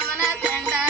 Ramana సండా